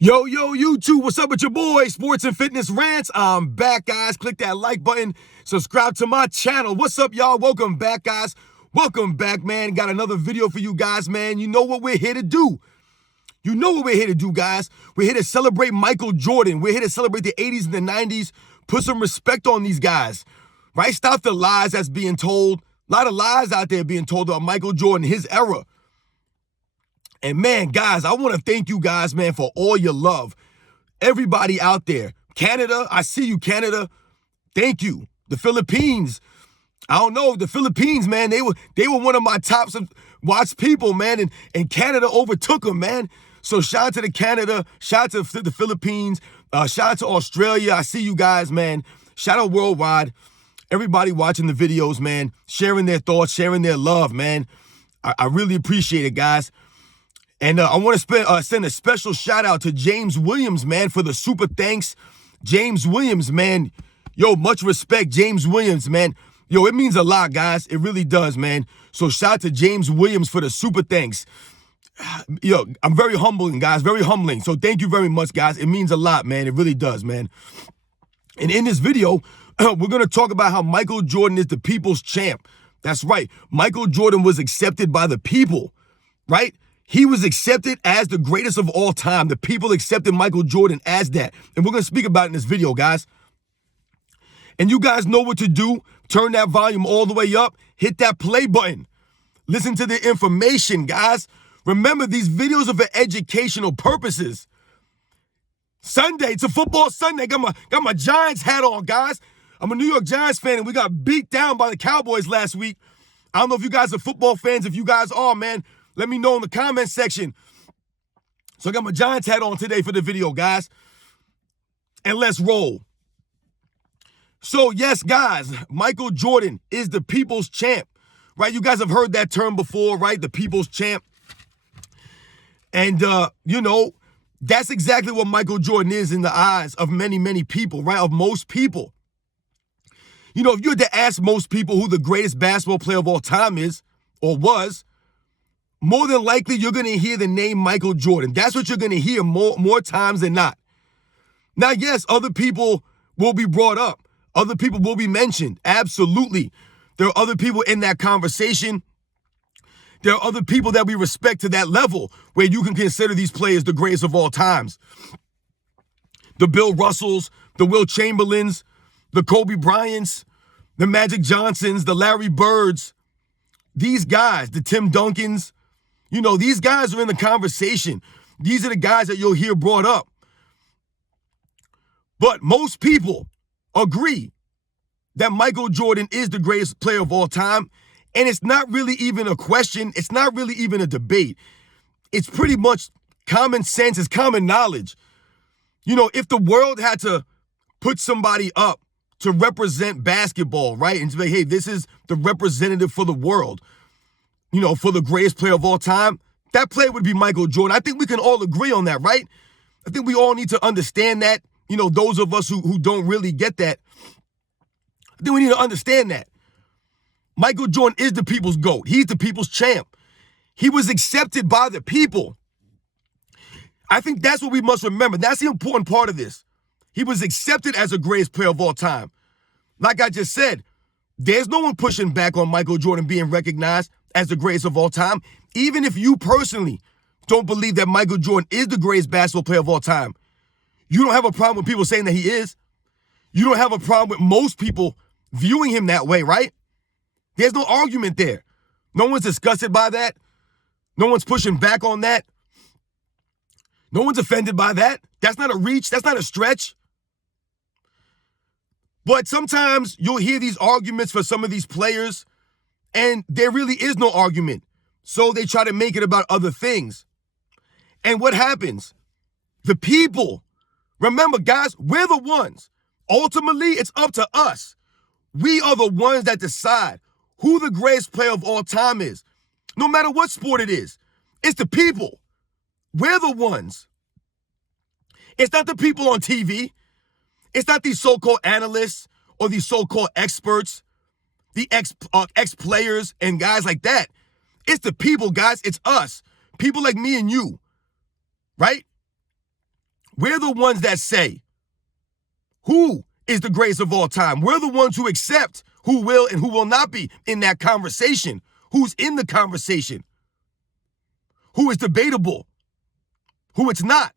Yo, YouTube, what's up with your boy, Sports and Fitness Rants? I'm back, guys. Click that like button. Subscribe to my channel. What's up, y'all? Welcome back, guys. Welcome back, man. Got another video for you guys, man. You know what we're here to do. You know what we're here to do, guys. We're here to celebrate Michael Jordan. We're here to celebrate the 80s and the 90s. Put some respect on these guys, right? Stop the lies that's being told. A lot of lies out there being told about Michael Jordan, his era. And man, guys, I want to thank you guys, man, for all your love. Everybody out there. Canada, I see you, Canada. Thank you. The Philippines. I don't know. The Philippines, man, they were one of my top watched people, man, and Canada overtook them, man. So shout out to the Canada, shout out to the Philippines, shout out to Australia. I see you guys, man. Shout out worldwide. Everybody watching the videos, man, sharing their thoughts, sharing their love, man. I really appreciate it, guys. And I want to send a special shout out to James Williams, man, for the super thanks. James Williams, man. Yo, much respect, James Williams, man. Yo, it means a lot, guys. It really does, man. So shout out to James Williams for the super thanks. Yo, I'm very humbling, guys. Very humbling. So thank you very much, guys. It means a lot, man. It really does, man. And in this video, we're going to talk about how Michael Jordan is the people's champ. That's right. Michael Jordan was accepted by the people, right? He was accepted as the greatest of all time. The people accepted Michael Jordan as that. And we're going to speak about it in this video, guys. And you guys know what to do. Turn that volume all the way up. Hit that play button. Listen to the information, guys. Remember, these videos are for educational purposes. Sunday, it's a football Sunday. Got my Giants hat on, guys. I'm a New York Giants fan, and we got beat down by the Cowboys last week. I don't know if you guys are football fans. If you guys are, man, let me know in the comment section. So I got my Giants hat on today for the video, guys. And let's roll. So yes, guys, Michael Jordan is the people's champ, right? You guys have heard that term before, right? The people's champ. And, you know, that's exactly what Michael Jordan is in the eyes of many, many people, right? Of most people. You know, if you had to ask most people who the greatest basketball player of all time is or was, more than likely, you're going to hear the name Michael Jordan. That's what you're going to hear more times than not. Now, yes, other people will be brought up. Other people will be mentioned. Absolutely. There are other people in that conversation. There are other people that we respect to that level where you can consider these players the greatest of all times. The Bill Russells, the Will Chamberlains, the Kobe Bryants, the Magic Johnsons, the Larry Birds. These guys, the Tim Duncans. You know, these guys are in the conversation. These are the guys that you'll hear brought up. But most people agree that Michael Jordan is the greatest player of all time. And it's not really even a question. It's not really even a debate. It's pretty much common sense. It's common knowledge. You know, if the world had to put somebody up to represent basketball, right? And to say, hey, this is the representative for the world, you know, for the greatest player of all time, that player would be Michael Jordan. I think we can all agree on that, right? I think we all need to understand that. You know, those of us who don't really get that, I think we need to understand that. Michael Jordan is the people's GOAT. He's the people's champ. He was accepted by the people. I think that's what we must remember. That's the important part of this. He was accepted as the greatest player of all time. Like I just said, there's no one pushing back on Michael Jordan being recognized as the greatest of all time. Even if you personally don't believe that Michael Jordan is the greatest basketball player of all time, you don't have a problem with people saying that he is. You don't have a problem with most people viewing him that way, right? There's no argument there. No one's disgusted by that. No one's pushing back on that. No one's offended by that. That's not a reach. That's not a stretch. But sometimes you'll hear these arguments for some of these players, and there really is no argument. So they try to make it about other things. And what happens? The people, remember, guys, we're the ones. Ultimately, it's up to us. We are the ones that decide who the greatest player of all time is. No matter what sport it is. It's the people. We're the ones. It's not the people on TV. It's not these so-called analysts or these so-called experts, the ex-players and guys like that. It's the people, guys. It's us. People like me and you, right? We're the ones that say who is the greatest of all time. We're the ones who accept who will and who will not be in that conversation, who's in the conversation, who is debatable, who it's not.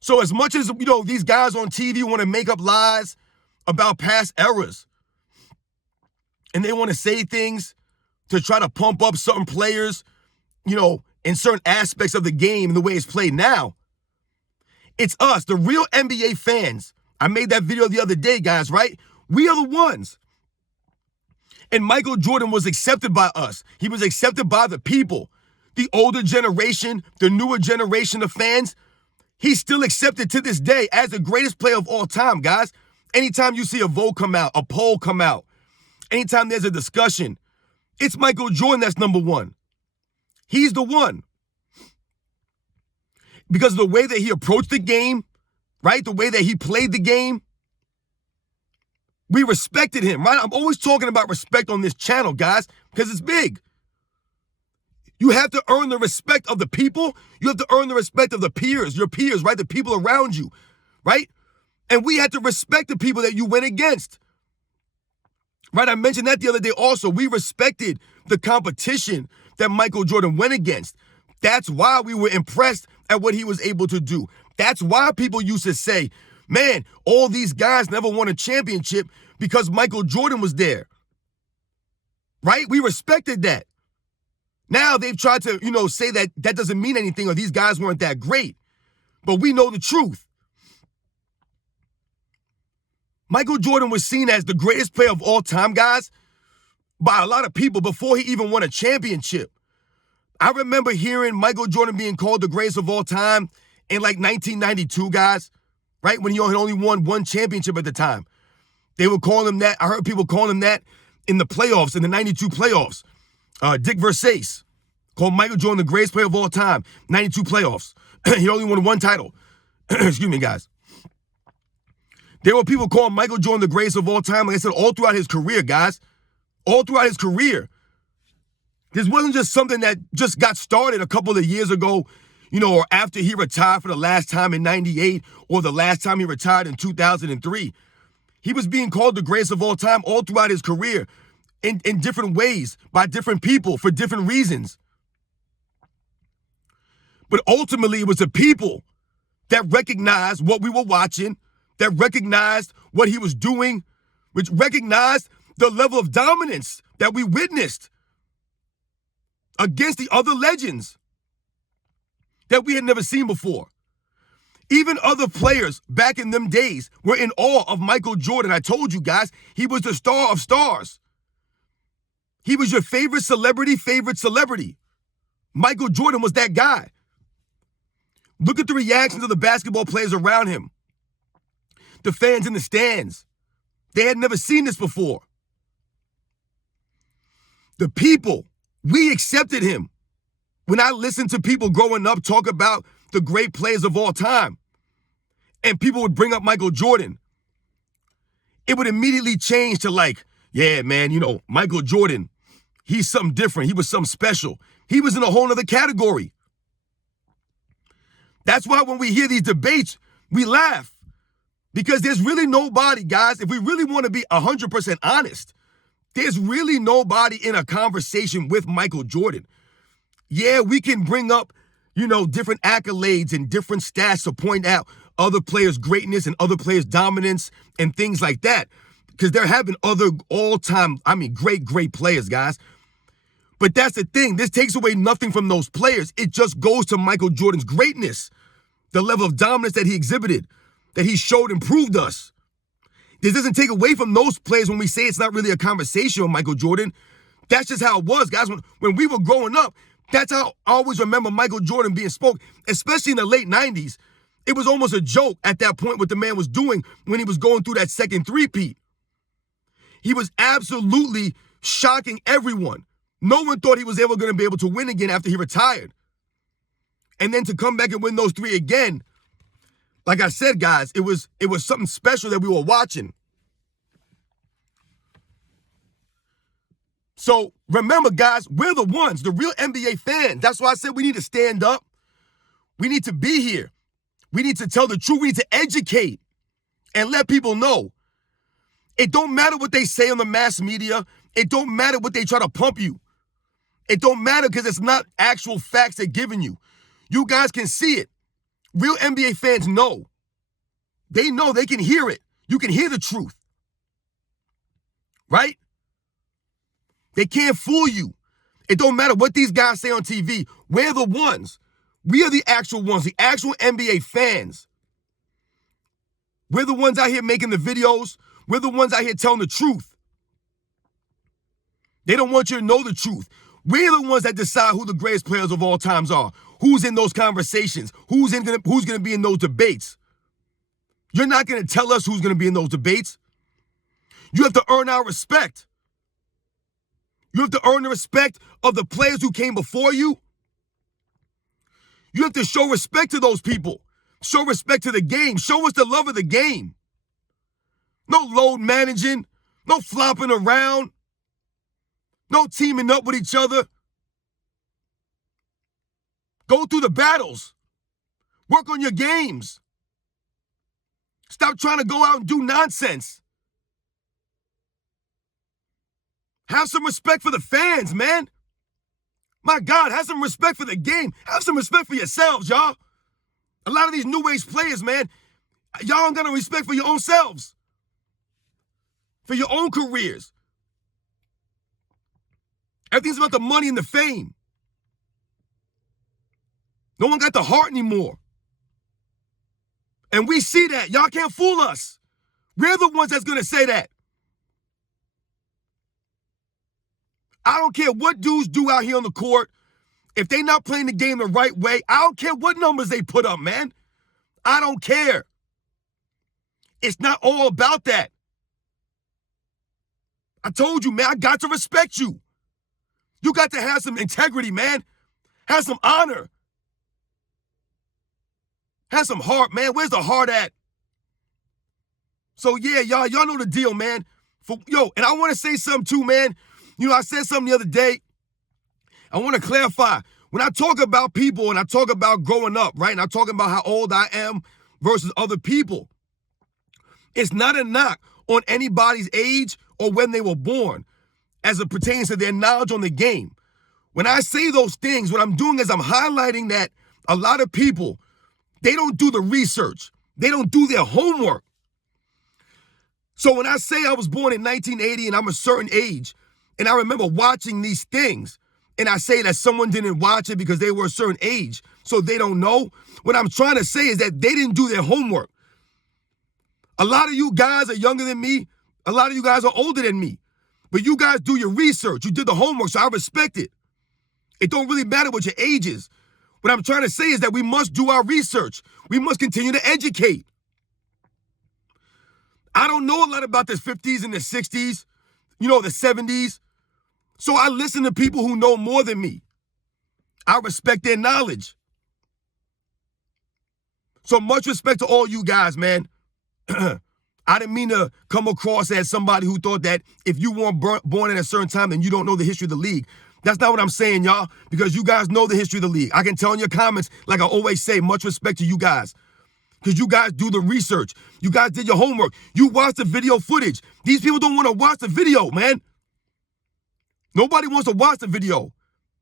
So as much as, these guys on TV want to make up lies about past eras, and they want to say things to try to pump up certain players, in certain aspects of the game and the way it's played now, it's us, the real NBA fans. I made that video the other day, guys, right? We are the ones. And Michael Jordan was accepted by us. He was accepted by the people, the older generation, the newer generation of fans. He's still accepted to this day as the greatest player of all time, guys. Anytime you see a vote come out, a poll come out, anytime there's a discussion, it's Michael Jordan that's number one. He's the one. Because of the way that he approached the game, right? The way that he played the game. We respected him, right? I'm always talking about respect on this channel, guys, because it's big. You have to earn the respect of the people. You have to earn the respect of the peers, your peers, right? The people around you, right? And we had to respect the people that you went against. Right? I mentioned that the other day also. We respected the competition that Michael Jordan went against. That's why we were impressed at what he was able to do. That's why people used to say, man, all these guys never won a championship because Michael Jordan was there. Right? We respected that. Now they've tried to, say that that doesn't mean anything or these guys weren't that great. But we know the truth. Michael Jordan was seen as the greatest player of all time, guys, by a lot of people before he even won a championship. I remember hearing Michael Jordan being called the greatest of all time in like 1992, guys, right? When he had only won one championship at the time. They would call him that. I heard people calling him that in the playoffs, in the 92 playoffs. Dick Versace called Michael Jordan the greatest player of all time, 92 playoffs. He only won one title. Excuse me, guys. There were people calling Michael Jordan the greatest of all time, like I said, all throughout his career, guys. All throughout his career. This wasn't just something that just got started a couple of years ago, or after he retired for the last time in 98 or the last time he retired in 2003. He was being called the greatest of all time all throughout his career in different ways by different people for different reasons. But ultimately, it was the people that recognized what we were watching, that recognized what he was doing, which recognized the level of dominance that we witnessed against the other legends that we had never seen before. Even other players back in them days were in awe of Michael Jordan. I told you guys, he was the star of stars. He was your favorite celebrity. Michael Jordan was that guy. Look at the reactions of the basketball players around him. The fans in the stands. They had never seen this before. The people, we accepted him. When I listened to people growing up talk about the great players of all time, and people would bring up Michael Jordan, it would immediately change to like, yeah, man, Michael Jordan, he's something different. He was something special. He was in a whole nother category. That's why when we hear these debates, we laugh. Because there's really nobody, guys, if we really want to be 100% honest, there's really nobody in a conversation with Michael Jordan. Yeah, we can bring up, different accolades and different stats to point out other players' greatness and other players' dominance and things like that. Because there have been other all-time, great players, guys. But that's the thing. This takes away nothing from those players. It just goes to Michael Jordan's greatness, the level of dominance that he exhibited, that he showed and proved us. This doesn't take away from those players when we say it's not really a conversation with Michael Jordan. That's just how it was, guys. When we were growing up, that's how I always remember Michael Jordan being spoke, especially in the late 90s. It was almost a joke at that point what the man was doing when he was going through that second three-peat. He was absolutely shocking everyone. No one thought he was ever going to be able to win again after he retired. And then to come back and win those three again, like I said, guys, it was something special that we were watching. So remember, guys, we're the ones, the real NBA fans. That's why I said we need to stand up. We need to be here. We need to tell the truth. We need to educate and let people know. It don't matter what they say on the mass media. It don't matter what they try to pump you. It don't matter because it's not actual facts they're giving you. You guys can see it. Real NBA fans know. They know, they can hear it. You can hear the truth. Right? They can't fool you. It don't matter what these guys say on TV. We're the ones. We are the actual ones, the actual NBA fans. We're the ones out here making the videos. We're the ones out here telling the truth. They don't want you to know the truth. We're the ones that decide who the greatest players of all times are. Who's in those conversations? Who's going to be in those debates? You're not going to tell us who's going to be in those debates. You have to earn our respect. You have to earn the respect of the players who came before you. You have to show respect to those people. Show respect to the game. Show us the love of the game. No load managing. No flopping around. No teaming up with each other. Go through the battles. Work on your games. Stop trying to go out and do nonsense. Have some respect for the fans, man. My God, have some respect for the game. Have some respect for yourselves, y'all. A lot of these new age players, man, y'all don't got no respect for your own selves. For your own careers. Everything's about the money and the fame. No one got the heart anymore. And we see that. Y'all can't fool us. We're the ones that's going to say that. I don't care what dudes do out here on the court. If they not playing the game the right way, I don't care what numbers they put up, man. I don't care. It's not all about that. I told you, man, I got to respect you. You got to have some integrity, man. Have some honor. Have some heart, man. Where's the heart at? So, yeah, y'all know the deal, man. And I want to say something, too, man. You know, I said something the other day. I want to clarify. When I talk about people and I talk about growing up, right, and I talk about how old I am versus other people, it's not a knock on anybody's age or when they were born as it pertains to their knowledge on the game. When I say those things, what I'm doing is I'm highlighting that a lot of people, they don't do the research. They don't do their homework. So when I say I was born in 1980 and I'm a certain age, and I remember watching these things, and I say that someone didn't watch it because they were a certain age, so they don't know, what I'm trying to say is that they didn't do their homework. A lot of you guys are younger than me. A lot of you guys are older than me. But you guys do your research. You did the homework, so I respect it. It don't really matter what your age is. What I'm trying to say is that we must do our research. We must continue to educate. I don't know a lot about the 50s and the 60s, the 70s. So I listen to people who know more than me. I respect their knowledge. So much respect to all you guys, man. I didn't mean to come across as somebody who thought that if you weren't born at a certain time, then you don't know the history of the league. That's not what I'm saying, y'all, because you guys know the history of the league. I can tell in your comments, like I always say, much respect to you guys, because you guys do the research. You guys did your homework. You watched the video footage. These people don't want to watch the video, man. Nobody wants to watch the video,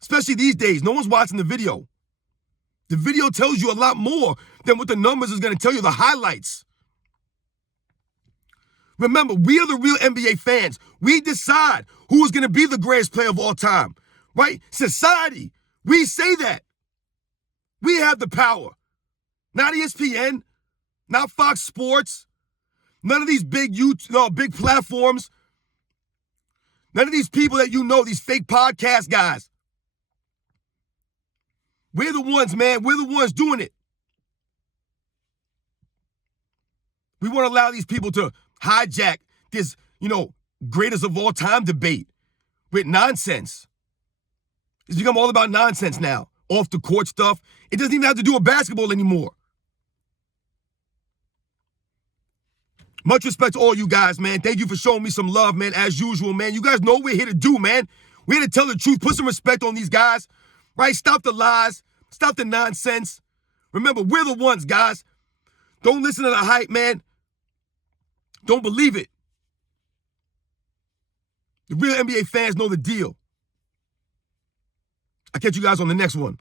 especially these days. No one's watching the video. The video tells you a lot more than what the numbers is going to tell you, the highlights. Remember, we are the real NBA fans. We decide who is going to be the greatest player of all time, right? Society, we say that. We have the power. Not ESPN, not Fox Sports, none of these big big platforms, none of these people that these fake podcast guys. We're the ones, man. We're the ones doing it. We won't allow these people to hijack this, greatest of all time debate with nonsense. It's become all about nonsense now. Off the court stuff. It doesn't even have to do with basketball anymore. Much respect to all you guys, man. Thank you for showing me some love, man, as usual, man. You guys know what we're here to do, man. We're here to tell the truth. Put some respect on these guys, right? Stop the lies. Stop the nonsense. Remember, we're the ones, guys. Don't listen to the hype, man. Don't believe it. The real NBA fans know the deal. I'll catch you guys on the next one.